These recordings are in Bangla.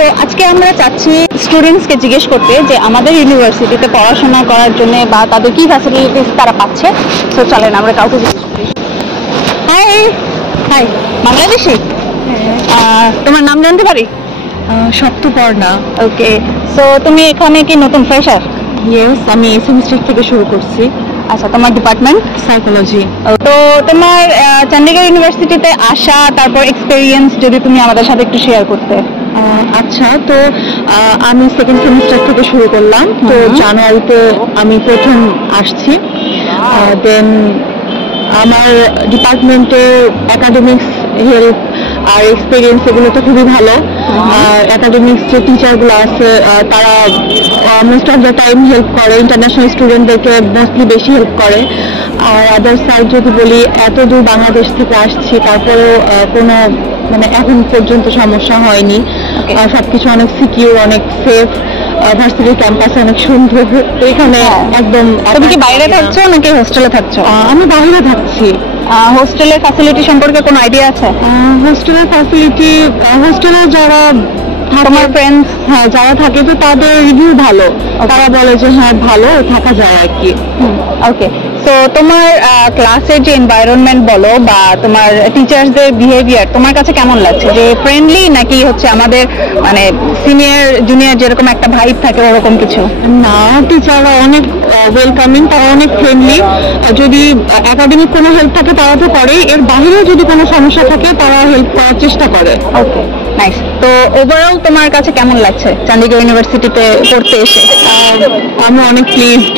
সো আজকে আমরা চাচ্ছি স্টুডেন্টসকে জিজ্ঞেস করতে যে আমাদের ইউনিভার্সিটিতে পড়াশোনা করার জন্য বা তাদের কি ফ্যাসিলিটিস তারা পাচ্ছে। সো চলেন আমরা কাউকে জিজ্ঞেস করি। High high, Bangladeshi? তোমার নাম জানতে পারি? সপ্তপর্ণা। ওকে, সো তুমি এখানে কি নতুন ফ্রেশার? ইয়েস, আমি এই সেমিস্টার থেকে শুরু করছি। আচ্ছা, তোমার ডিপার্টমেন্ট? সাইকোলজি। তো তোমার চন্ডীগড় ইউনিভার্সিটিতে আসা, তারপর এক্সপেরিয়েন্স যদি তুমি আমাদের সাথে একটু শেয়ার করতে। আচ্ছা, তো আমি সেকেন্ড সেমিস্টার থেকে শুরু করলাম। তো জানুয়ারিতে আমি প্রথম আসছি। দেন আমার ডিপার্টমেন্টে একাডেমিক্স হেল্প আর এক্সপিরিয়েন্স এগুলো তো খুবই ভালো। একাডেমিক্স যে টিচারগুলো আছে তারা most of the time help করে, ইন্টারন্যাশনাল স্টুডেন্টদেরকে মোস্টলি বেশি হেল্প করে। আর আদার সাইড যদি বলি, এত দূর বাংলাদেশ থেকে আসছি, তারপরেও কোনো মানে এখন পর্যন্ত সমস্যা হয়নি। সবকিছু অনেক সিকিউর, অনেক সেফ। ভার্সিটির ক্যাম্পাস অনেক সুন্দর। তো এখানে একদম। তুমি কি বাইরে থাকছো নাকি হোস্টেলে থাকছো? আমি বাইরে থাকছি। হোস্টেলের ফ্যাসিলিটি সম্পর্কে কোনো আইডিয়া আছে? হোস্টেলের ফ্যাসিলিটি, হোস্টেলে যারা তোমার ফ্রেন্ডস যারা থাকে তো তাদের রিভিউ ভালো। তারা বলে যে হ্যাঁ ভালো থাকা যায় আর কি। ওকে, তো তোমার ক্লাসের যে এনভায়রনমেন্ট বলো বা তোমার টিচার্সদের বিহেভিয়ার তোমার কাছে কেমন লাগছে? যে ফ্রেন্ডলি নাকি হচ্ছে আমাদের মানে সিনিয়র জুনিয়র যেরকম একটা ভাইব থাকে ওরকম কিছু? না, টিচাররা অনেক ওয়েলকামিং, তারা অনেক ফ্রেন্ডলি। যদি একাডেমিক কোনো হেল্প থাকে তারা তো করে, এর বাইরেও যদি কোনো সমস্যা থাকে তারা হেল্প করার চেষ্টা করে। ওকে, নাইস। তো ওভারঅল তোমার কাছে কেমন লাগছে চন্ডীগড় ইউনিভার্সিটিতে পড়তে এসে? আমি অনেক প্লিজড।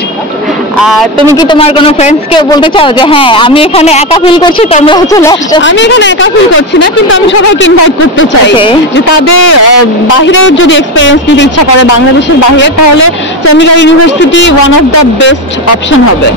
আর তুমি কি তোমার কোনো ফ্রেন্ডসকে বলতে চাও যে হ্যাঁ আমি এখানে একা ফিল করছি, তোমরা চলে আসছো? আমি এখানে একা ফিল করছি না, কিন্তু আমি সবাইকে ইনভাইট করতে চাই যে তাদের বাহিরের যদি এক্সপিরিয়েন্স নিতে ইচ্ছা করে বাংলাদেশের বাইরে, তাহলে Chandigarh university one of the best option হবে।